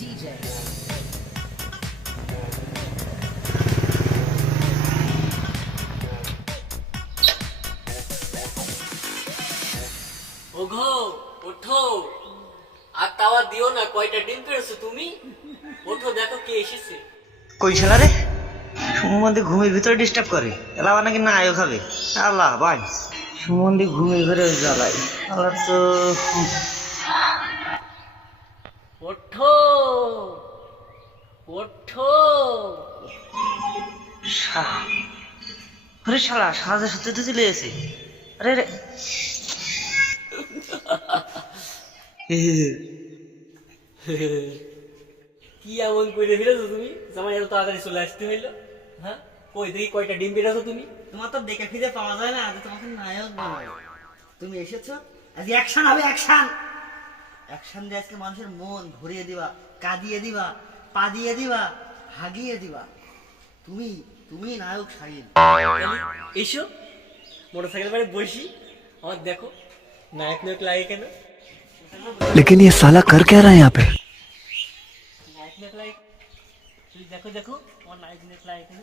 DJ. ওঘো ওঠো আর তাওয়া দিও না, কয়টা ডিম পেড়েছো তুমি? ওঠো দেখো কে এসেছে। কই শালা রে সুমন্দি ঘুমের ভিতরে ডিস্টার্ব করে এলা নাকি না আয়ো খাবে আল্লাহ ভাই সুমন্দি ঘুমের ঘরে জ্বালাই আল্লাহ তো ওঠো ওঠো। আরে শালা সাজা সত্যি তো চলে এসে আরে রে কি এমন করে ফেলেছো তুমি? জামাই এত তাড়াতাড়ি চলে আসতে হইলো? হ্যাঁ কই দেখি কয়টা ডিম পেড়েছো তুমি? তোমার তো দেখে ফিরে পাওয়া যায় না, আমি তোমাকে নায়ক বানাই। তুমি এসেছো, আজ অ্যাকশন হবে, অ্যাকশন। অ্যাকশন দিয়ে আজকে মানুষের মন ভরিয়ে দিবা, কাঁদিয়ে দিবা, পা দিয়ে দিবা, হাগিয়ে দিবা। তুমি তুমি নায়ক শাহিন। এসো মোটরসাইকেল বাড়ি বসি, আমার দেখো নায়ক নায়ক লাগে কেন? लेकिन ये साला कर क्या रहा है यहाँ पे। নায়ক নায়ক লাগে তুই দেখো দেখো আমার নায়ক নায়ক লাগে কেন?